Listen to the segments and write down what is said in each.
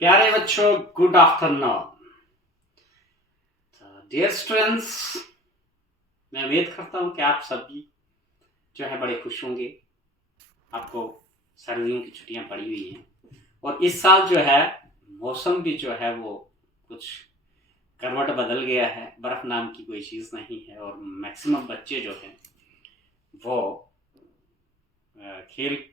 प्यारे बच्चों, good afternoon. Dear students, मैं उम्मीद करता हूँ कि आप सभी जो है बड़े खुश होंगे। आपको सर्दियों की छुट्टियां पड़ी हुई हैं और इस साल जो है मौसम भी जो है वो कुछ करवट बदल गया है। बर्फ नाम की कोई चीज़ नहीं है और मैक्सिमम बच्चे जो हैं वो खेल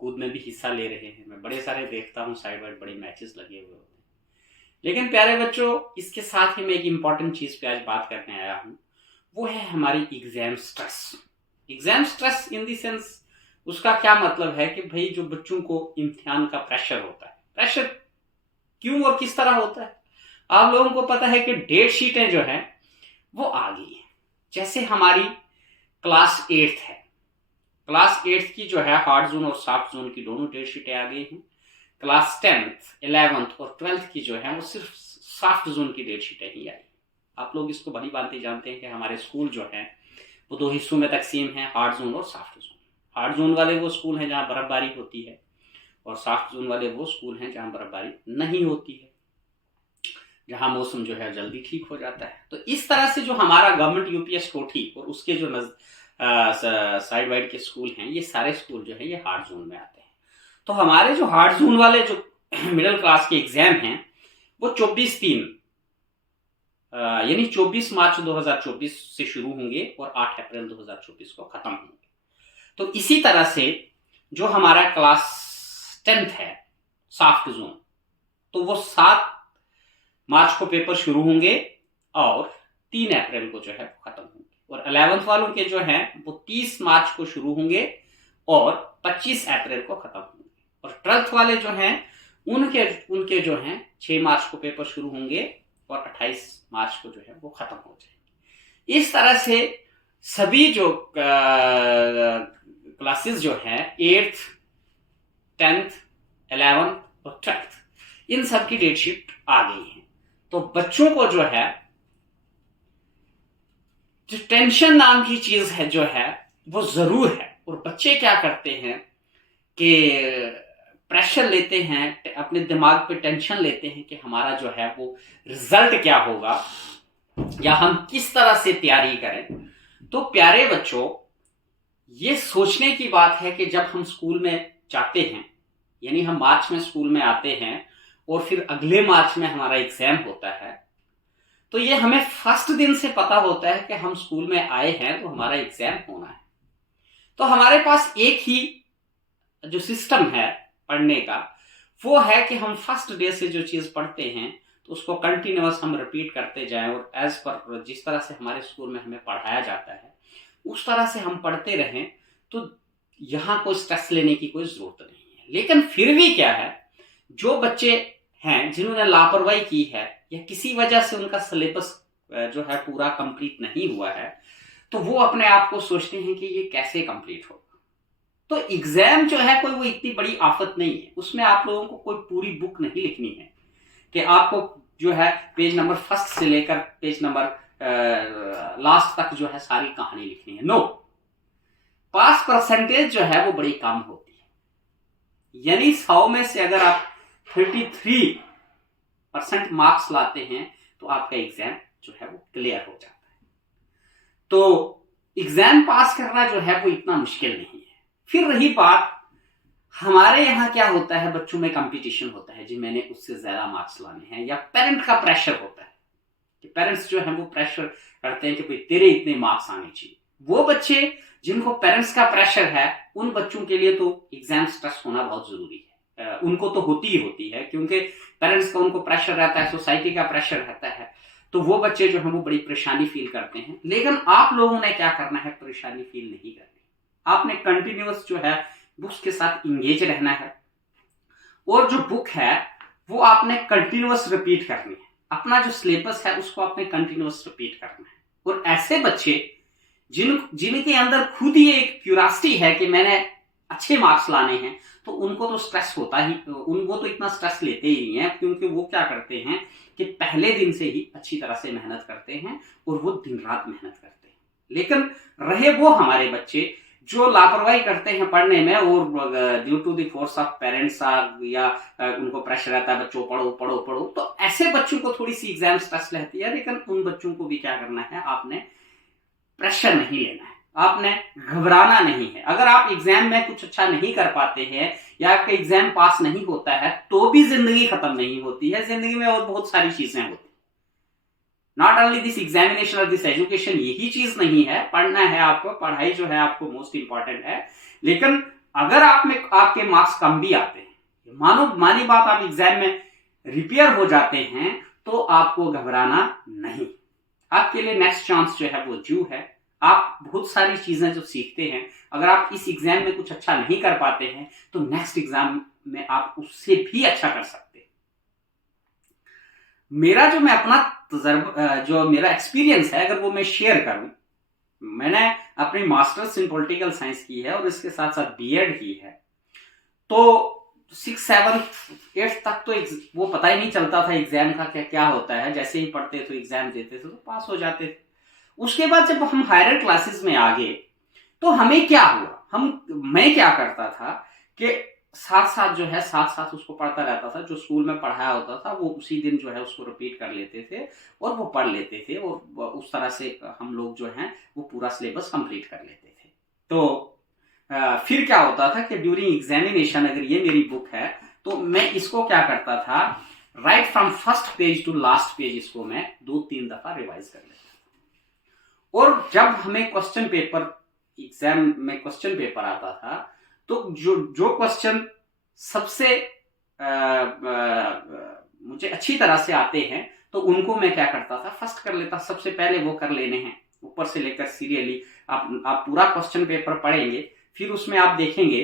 कूद में भी हिस्सा ले रहे हैं। मैं बड़े सारे देखता हूँ, साइड बाइड बड़े मैचेस लगे हुए होते हैं। लेकिन प्यारे बच्चों, इसके साथ ही मैं एक इम्पॉर्टेंट चीज़ पे आज बात करने आया हूँ। वो है हमारी exam stress. Exam stress in the sense, उसका क्या मतलब है कि भाई जो बच्चों को इम्तिहान का प्रेशर होता है, प्रेशर क्यों और किस तरह होता है। आप लोगों को पता है कि डेट शीटें जो हैं वो आ गई है। जैसे हमारी क्लास 8 है, क्लास 8 की जो है हार्ड जोन और सॉफ्ट जोन की दोनों डेट शीटें आ गई हैं। क्लास 10th 11th और 12th की जो है वो सिर्फ सॉफ्ट जोन की डेट शीटें ही आई। आप लोग इसको बड़ी बातें जानते हैं कि हमारे स्कूल जो है वो दो हिस्सों में तकसीम है, हार्ड जोन और सॉफ्ट जोन। हार्ड जोन वाले वो स्कूल हैं जहाँ बर्फबारी होती है और सॉफ्ट जोन वाले वो स्कूल हैं जहाँ बर्फबारी नहीं होती है, जहाँ मौसम जो है जल्दी ठीक हो जाता है। तो इस तरह से जो हमारा गवर्नमेंट यूपीएस कोठी और उसके जो साइड वाइड के स्कूल हैं, ये सारे स्कूल जो है ये हार्ड जोन में आते हैं। तो हमारे जो हार्ड जोन वाले जो मिडिल क्लास के एग्जाम हैं वो 24/3 यानी 24 मार्च 2024 से शुरू होंगे और 8 अप्रैल 2024 को खत्म होंगे। तो इसी तरह से जो हमारा क्लास 10th है सॉफ्ट जोन, तो वो 7 मार्च को पेपर शुरू होंगे और 3 अप्रैल को जो है खत्म होंगे। और 11th वालों के जो हैं वो 30 मार्च को शुरू होंगे और 25 अप्रैल को खत्म होंगे। और 12th वाले जो हैं उनके जो हैं 6 मार्च को पेपर शुरू होंगे और 28 मार्च को जो है वो खत्म हो जाएंगे। इस तरह से सभी जो क्लासेस जो हैं 8th 10th 11th और 12th, इन सब की डेट शीट आ गई है। तो बच्चों को जो है जो टेंशन नाम की चीज है जो है वो जरूर है। और बच्चे क्या करते हैं कि प्रेशर लेते हैं, अपने दिमाग पे टेंशन लेते हैं कि हमारा जो है वो रिजल्ट क्या होगा या हम किस तरह से तैयारी करें। तो प्यारे बच्चों, ये सोचने की बात है कि जब हम स्कूल में जाते हैं, यानी हम मार्च में स्कूल में आते हैं और फिर अगले मार्च में हमारा एग्जाम होता है, तो ये हमें फर्स्ट दिन से पता होता है कि हम स्कूल में आए हैं तो हमारा एग्जाम होना है। तो हमारे पास एक ही जो सिस्टम है पढ़ने का, वो है कि हम फर्स्ट डे से जो चीज पढ़ते हैं तो उसको कंटिन्यूअस हम रिपीट करते जाएं और एज पर जिस तरह से हमारे स्कूल में हमें पढ़ाया जाता है उस तरह से हम पढ़ते रहें, तो यहाँ कोई स्ट्रेस लेने की कोई जरूरत नहीं है। लेकिन फिर भी क्या है, जो बच्चे हैं जिन्होंने लापरवाही की है या किसी वजह से उनका सिलेबस जो है पूरा कंप्लीट नहीं हुआ है, तो वो अपने आप को सोचते हैं कि ये कैसे कंप्लीट होगा। तो एग्जाम जो है कोई वो इतनी बड़ी आफत नहीं है, उसमें आप लोगों को कोई पूरी बुक नहीं लिखनी है कि आपको जो है पेज नंबर फर्स्ट से लेकर पेज नंबर लास्ट तक जो है सारी कहानी लिखनी है। नो, पास परसेंटेज जो है वो बड़ी कम होती है। यानी 100 में से अगर आप 33% मार्क्स लाते हैं तो आपका एग्जाम जो है वो क्लियर हो जाता है। तो एग्जाम पास करना जो है वो इतना मुश्किल नहीं है। फिर रही बात, हमारे यहाँ क्या होता है, बच्चों में कंपटीशन होता है जी, मैंने उससे ज्यादा मार्क्स लाने हैं, या पेरेंट का प्रेशर होता है कि पेरेंट्स जो है वो प्रेशर करते हैं कि भाई तेरे इतने मार्क्स आने चाहिए। वो बच्चे जिनको पेरेंट्स का प्रेशर है, उन बच्चों के लिए तो एग्जाम स्ट्रेस होना बहुत जरूरी है। उनको तो होती ही होती है, क्योंकि पेरेंट्स का उनको प्रेशर रहता है, सोसाइटी का प्रेशर रहता है, तो वो बच्चे जो है वो बड़ी परेशानी फील करते हैं। लेकिन आप लोगों ने क्या करना है, परेशानी फील नहीं करनी। आपने कंटिन्यूअस जो है बुक्स के साथ इंगेज रहना है और जो बुक है वो आपने कंटिन्यूअस रिपीट करनी है। अपना जो सिलेबस है उसको आपने कंटिन्यूअस रिपीट करना है। और ऐसे बच्चे जिनके अंदर खुद ही एक क्यूरियोसिटी है कि मैंने अच्छे मार्क्स लाने हैं, तो उनको तो स्ट्रेस होता ही, वो तो इतना स्ट्रेस लेते ही नहीं है, क्योंकि वो क्या करते हैं कि पहले दिन से ही अच्छी तरह से मेहनत करते हैं और वो दिन रात मेहनत करते हैं। लेकिन रहे वो हमारे बच्चे जो लापरवाही करते हैं पढ़ने में और due to the force of parents या उनको प्रेशर रहता है बच्चों पढ़ो पढ़ो पढ़ो, तो ऐसे बच्चों को थोड़ी सी एग्जाम स्ट्रेस रहती है। लेकिन उन बच्चों को भी क्या करना है, आपने प्रेशर नहीं लेना है, आपने घबराना नहीं है। अगर आप एग्जाम में कुछ अच्छा नहीं कर पाते हैं या आपका एग्जाम पास नहीं होता है तो भी जिंदगी खत्म नहीं होती है, जिंदगी में और बहुत सारी चीजें होती है। नॉट ओनली दिस एग्जामिनेशन और दिस एजुकेशन, यही चीज नहीं है, पढ़ना है आपको, पढ़ाई जो है आपको मोस्ट इंपॉर्टेंट है। लेकिन अगर आप में आपके मार्क्स कम भी आते हैं, मानी बात आप एग्जाम में रिपेयर हो जाते हैं, तो आपको घबराना नहीं। आपके लिए नेक्स्ट चांस जो है वो ड्यू है। आप बहुत सारी चीजें जो सीखते हैं, अगर आप इस एग्जाम में कुछ अच्छा नहीं कर पाते हैं तो नेक्स्ट एग्जाम में आप उससे भी अच्छा कर सकते हैं। मेरा जो मैं अपना तजर्बा, जो मेरा एक्सपीरियंस है, अगर वो मैं शेयर करूं, मैंने अपनी मास्टर्स इन पॉलिटिकल साइंस की है और इसके साथ साथ बीएड की है। तो 6, 7, 8 तक तो वो पता ही नहीं चलता था एग्जाम का क्या क्या होता है, जैसे ही पढ़ते थे एग्जाम देते थे तो पास हो जाते थे। उसके बाद जब हम हायर क्लासेस में आ गए तो हमें क्या हुआ, मैं क्या करता था कि साथ साथ जो है साथ उसको पढ़ता रहता था, जो स्कूल में पढ़ाया होता था वो उसी दिन जो है उसको रिपीट कर लेते थे और वो पढ़ लेते थे, और उस तरह से हम लोग जो हैं वो पूरा सिलेबस कंप्लीट कर लेते थे। तो फिर क्या होता था कि ड्यूरिंग एग्जामिनेशन, अगर ये मेरी बुक है तो मैं इसको क्या करता था, write from first page to last page इसको मैं 2-3 दफा रिवाइज कर लेता था। और जब हमें क्वेश्चन पेपर, एग्जाम में क्वेश्चन पेपर आता था, तो जो क्वेश्चन सबसे मुझे अच्छी तरह से आते हैं तो उनको मैं क्या करता था, फर्स्ट कर लेता, सबसे पहले वो कर लेने हैं, ऊपर से लेकर सीरियली आप पूरा क्वेश्चन पेपर पढ़ेंगे, फिर उसमें आप देखेंगे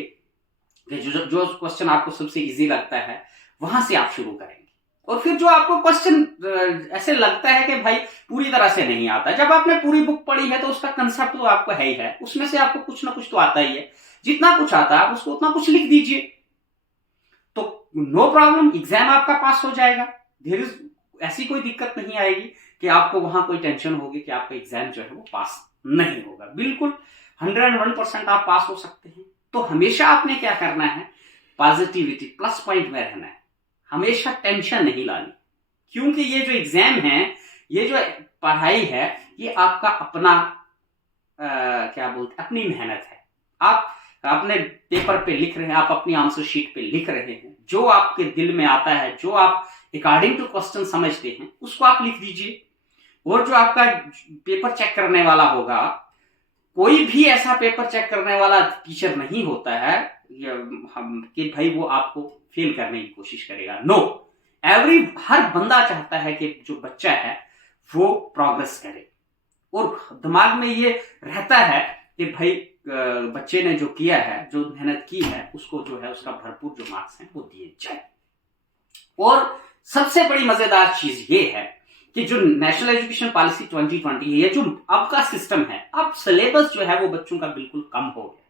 कि जो क्वेश्चन आपको सबसे इजी लगता है वहां से आप शुरू करेंगे। और फिर जो आपको क्वेश्चन ऐसे लगता है कि भाई पूरी तरह से नहीं आता, जब आपने पूरी बुक पढ़ी है तो उसका कंसेप्ट तो आपको है ही है, उसमें से आपको कुछ ना कुछ तो आता ही है, जितना कुछ आता है उसको उतना कुछ लिख दीजिए, तो नो प्रॉब्लम, एग्जाम आपका पास हो जाएगा। देयर इज ऐसी कोई दिक्कत नहीं आएगी कि आपको वहां कोई टेंशन होगी कि आपका एग्जाम जो है वो पास नहीं होगा। बिल्कुल 101% आप पास हो सकते हैं। तो हमेशा आपने क्या करना है, पॉजिटिविटी, प्लस पॉइंट में रहना है, हमेशा टेंशन नहीं लानी, क्योंकि ये जो एग्जाम है, ये जो पढ़ाई है, ये आपका अपना क्या बोलते, अपनी मेहनत है। आप अपने पेपर पे लिख रहे हैं, आप अपनी आंसर शीट पे लिख रहे हैं, जो आपके दिल में आता है, जो आप अकॉर्डिंग टू क्वेश्चन समझते हैं उसको आप लिख दीजिए। और जो आपका पेपर चेक करने वाला होगा, कोई भी ऐसा पेपर चेक करने वाला टीचर नहीं होता है कि भाई वो आपको फेल करने की कोशिश करेगा। नो, हर बंदा चाहता है कि जो बच्चा है वो प्रोग्रेस करे, और दिमाग में ये रहता है कि भाई बच्चे ने जो किया है, जो मेहनत की है, उसको जो है उसका भरपूर जो मार्क्स हैं वो दिए जाए। और सबसे बड़ी मजेदार चीज ये है कि जो नेशनल एजुकेशन पॉलिसी 2020 है, ये जो अब का सिस्टम है, अब सिलेबस जो है वो बच्चों का बिल्कुल कम हो गया।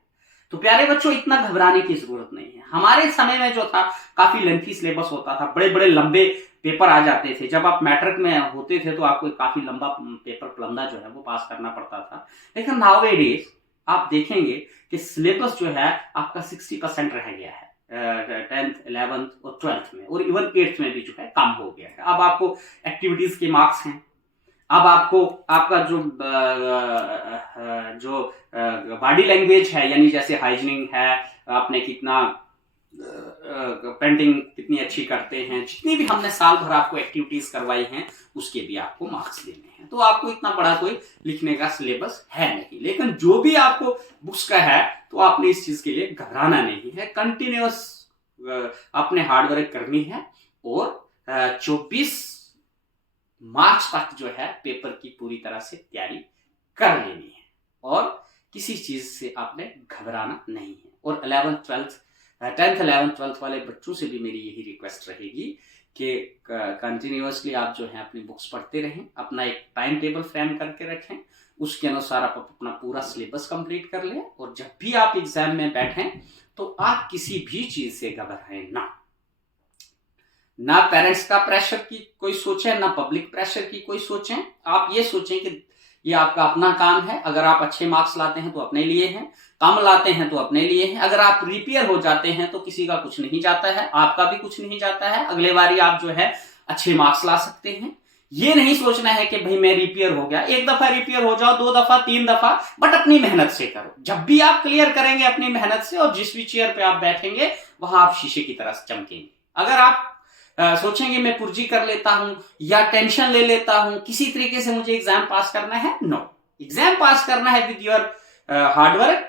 तो प्यारे बच्चों, इतना घबराने की जरूरत नहीं है। हमारे समय में जो था काफी लेंथी सिलेबस होता था, बड़े बड़े लंबे पेपर आ जाते थे। जब आप मैट्रिक में होते थे तो आपको काफी लंबा पेपर प्लंदा जो है वो पास करना पड़ता था। लेकिन नाउअडेज आप देखेंगे कि सिलेबस जो है आपका 60% रह गया है 10th, 11th और 12th में, और इवन 8th में भी जो है कम हो गया है। अब आपको एक्टिविटीज के मार्क्स हैं, अब आपको आपका जो बॉडी लैंग्वेज है, यानी जैसे हाइजीनिंग है, आपने कितना पेंटिंग कितनी अच्छी करते हैं, जितनी भी हमने साल भर आपको एक्टिविटीज करवाई हैं उसके भी आपको मार्क्स देने हैं। तो आपको इतना बड़ा कोई लिखने का सिलेबस है नहीं, लेकिन जो भी आपको बुक्स का है तो आपने इस चीज के लिए घबराना नहीं है। कंटिन्यूअस आपने हार्डवर्क करनी है, और 24 मार्च तक जो है पेपर की पूरी तरह से तैयारी कर लेनी है, और किसी चीज से आपने घबराना नहीं है। और 10th 11th 12th वाले बच्चों से भी मेरी यही रिक्वेस्ट रहेगी कि कंटिन्यूअसली आप जो है अपनी बुक्स पढ़ते रहें, अपना एक टाइम टेबल फ्रेम करके रखें, उसके अनुसार आप अपना पूरा सिलेबस कंप्लीट कर लें, और जब भी आप एग्जाम में बैठें तो आप किसी भी चीज से घबराएं ना पेरेंट्स का प्रेशर की कोई सोचें, ना पब्लिक प्रेशर की कोई सोचें। आप ये सोचें कि ये आपका अपना काम है। अगर आप अच्छे मार्क्स लाते हैं तो अपने लिए हैं, कम लाते हैं तो अपने लिए हैं। अगर आप रिपेयर हो जाते हैं तो किसी का कुछ नहीं जाता है, आपका भी कुछ नहीं जाता है। अगले बारी आप जो है अच्छे मार्क्स ला सकते हैं। ये नहीं सोचना है कि भाई मैं रिपेयर हो गया, एक दफा रिपेयर हो जाओ, 2 दफा, 3 दफा, बट अपनी मेहनत से करो। जब भी आप क्लियर करेंगे अपनी मेहनत से, और जिस भी चेयर पे आप बैठेंगे वहां आप शीशे की तरह चमकेंगे। अगर आप सोचेंगे मैं पुर्जी कर लेता हूं या टेंशन ले लेता हूं, किसी तरीके से मुझे एग्जाम पास करना है, नो, एग्जाम पास करना है विद योर हार्डवर्क।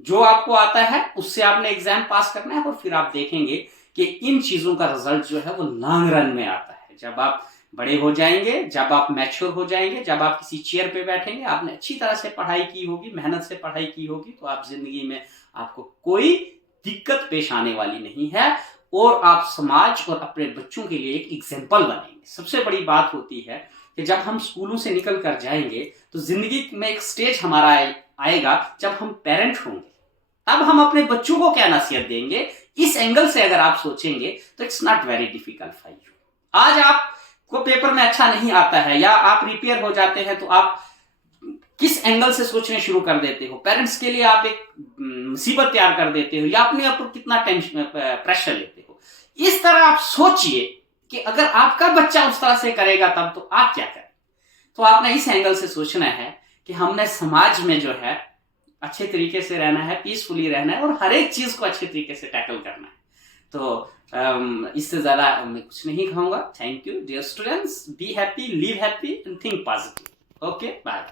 जो आपको आता है उससे आपने एग्जाम पास करना है, और फिर आप देखेंगे कि इन चीजों का रिजल्ट जो है वो लॉन्ग रन में आता है। जब आप बड़े हो जाएंगे, जब आप मैच्योर हो जाएंगे, जब आप किसी चेयर पे बैठेंगे, आपने अच्छी तरह से पढ़ाई की होगी, मेहनत से पढ़ाई की होगी, तो आप जिंदगी में आपको कोई दिक्कत पेश आने वाली नहीं है, और आप समाज और अपने बच्चों के लिए एक एग्जाम्पल बनेंगे। सबसे बड़ी बात होती है कि जब हम स्कूलों से निकल कर जाएंगे तो जिंदगी में एक स्टेज हमारा आएगा जब हम पेरेंट होंगे, तब हम अपने बच्चों को क्या नसीहत देंगे। इस एंगल से अगर आप सोचेंगे तो it's not very difficult for you. आज आपको पेपर में अच्छा नहीं आता है या आप रिपेयर हो जाते हैं, तो आप किस एंगल से सोचने शुरू कर देते हो। पेरेंट्स के लिए आप एक मुसीबत तैयार कर देते हो, या अपने ऊपर कितना टेंशन प्रेशर लेते हो। इस तरह आप सोचिए कि अगर आपका बच्चा उस तरह से करेगा तब तो आप क्या करें। तो आपने इस एंगल से सोचना है कि हमने समाज में जो है अच्छे तरीके से रहना है, पीसफुली रहना है, और हर एक चीज को अच्छे तरीके से टैकल करना है। तो इससे ज्यादा मैं कुछ नहीं कहूंगा। Thank you dear students, be happy, live happy and think positive. Okay, bye.